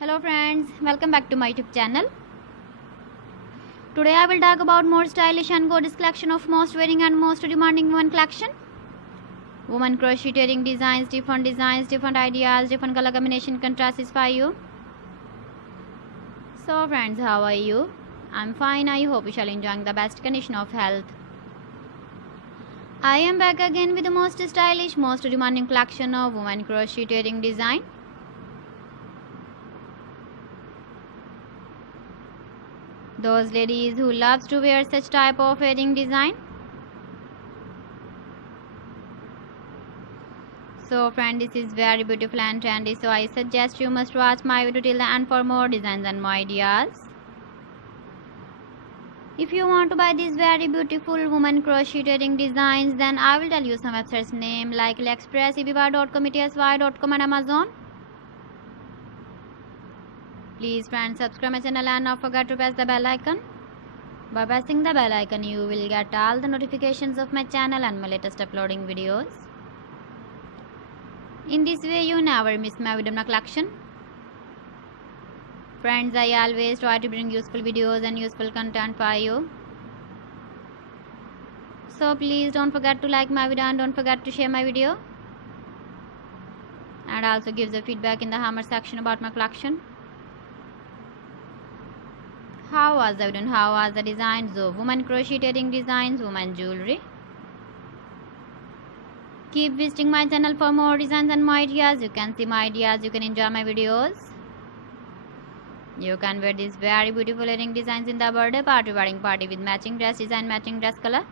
Hello friends, welcome back to my YouTube channel. Today I will talk about more stylish and gorgeous collection of most wearing and most demanding women collection. Women crocheting designs, different ideas, different color combination contrasts for you. So friends, how are you? I'm fine. I hope you shall enjoying the best condition of health. I am back again with the most stylish, most demanding collection of women crocheting design. Those ladies who loves to wear such type of wedding design. So friend, this is very beautiful and trendy, so I suggest you must watch my video till the end for more designs and more ideas. If you want to buy these very beautiful woman crocheting designs, then I will tell you some websites name like AliExpress, eBay.com, ETSY.com and Amazon. Please friends, subscribe my channel and not forget to press the bell icon. By pressing the bell icon, you will get all the notifications of my channel and my latest uploading videos. In this way, you never miss my video collection. Friends, I always try to bring useful videos and useful content for you. So please don't forget to like my video and don't forget to share my video. And also give the feedback in the comment section about my collection. How was the video? How was the designs of women crocheting designs, women jewelry? Keep visiting my channel for more designs and more ideas. You can see my ideas, you can enjoy my videos. You can wear these very beautiful earring designs in the birthday party, wedding party with matching dress design, matching dress color.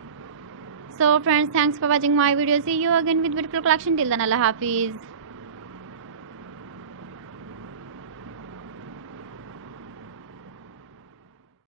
So friends, thanks for watching my video. See you again with beautiful collection. Till then, Allah Hafiz.